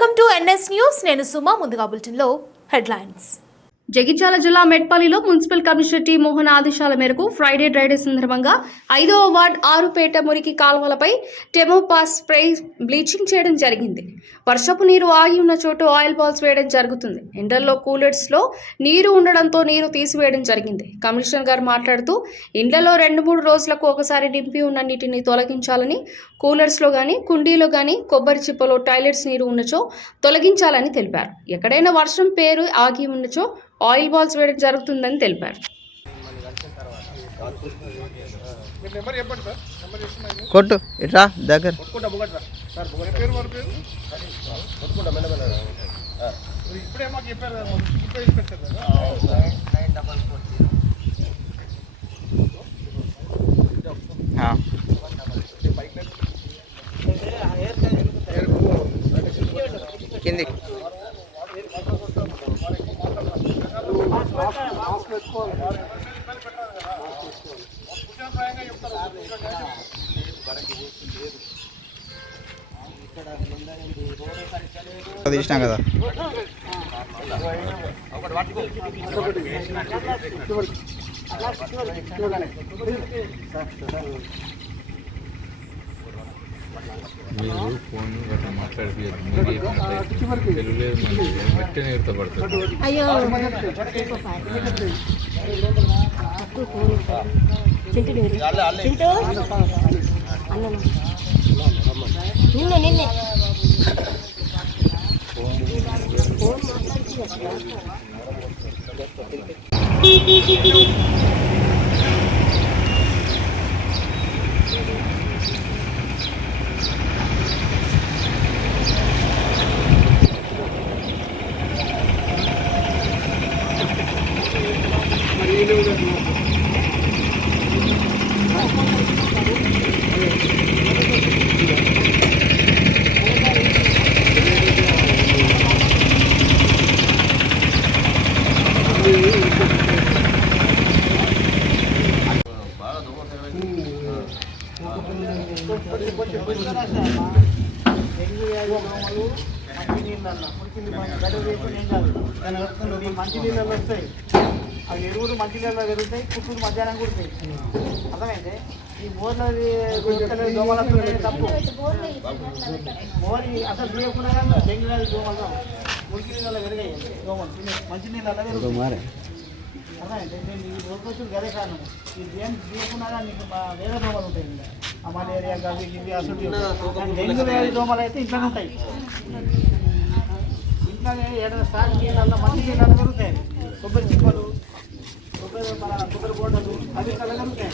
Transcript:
Welcome to NS news. నేను సుమా. ముందుగా బులెటిన్లో హెడ్లైన్స్. జగిత్యాల జిల్లా మెట్పల్లిలో మున్సిపల్ కమిషనర్ టి మోహన్ ఆదేశాల మేరకు ఫ్రైడే డ్రైడే సందర్భంగా 5వ వార్డ్ ఆరుపేట మురికి కాల్వలపై టెమోపాస్ స్ప్రే బ్లీచింగ్ చేయడం జరిగింది. వర్షపు నీరు ఆగి ఉన్న చోటు ఆయిల్ బాల్స్ వేయడం జరుగుతుంది. ఎండల్లో కూలర్స్లో నీరు ఉండడంతో నీరు తీసివేయడం జరిగింది. కమిషనర్ గారు మాట్లాడుతూ ఇండ్లలో 2-3 రోజులకు ఒకసారి నింపి ఉన్న నీటిని తొలగించాలని, కూలర్స్లో కానీ కుండీలో కానీ కొబ్బరి చిప్పలో టాయిలెట్స్ నీరు ఉన్నచో తొలగించాలని తెలిపారు. ఎక్కడైనా వర్షం పేరు ఆగి ఉన్నచో ఆయిల్ బాల్స్ వేయడం జరుగుతుందని తెలిపారు. కొట్టు ఇట్రా దగ్గర కింది తీసినా కదా. మీరు ఫోన్ మాట్లాడిపోయారు. వెంటనే ఇష్టపడతారు. అయ్యో నిన్నే నిన్నే మంచినీళ్ళు వస్తాయి. అవి ఎరువులు మంచినీళ్ళు పెరుగుతాయి, పుట్టులు మధ్యాహ్నం కుడతాయి. అర్థమైంది. ఈ బోర్లు దోమలు తప్పు. మోరి అసలు తీయకుండా డెంగ్యూ వ్యాధి దోమలు మురికి నీళ్ళలో పెరిగాయి దోమలు, మంచినీళ్ళలో పెరుగుతాయి. అర్థమైంది. నేను ఈ రోజు గదే కారణం. ఈ దేని తీయకుండా నీకు వేరే దోమలు ఉంటాయి. ఆ మలేరియా గవి ఇవి అసలు డెంగ్యూ వ్యాధి దోమలు అయితే ఇంట్లోనే ఉంటాయి. ఇంట్లోనే ఏదైనా స్టాక్ నీళ్ళల్లో మంచి నీళ్ళలో పెరుగుతాయి. కొబ్బరి చిప్పలు, కొబ్బరి బోండలు అవి కలగలుగుతాయి.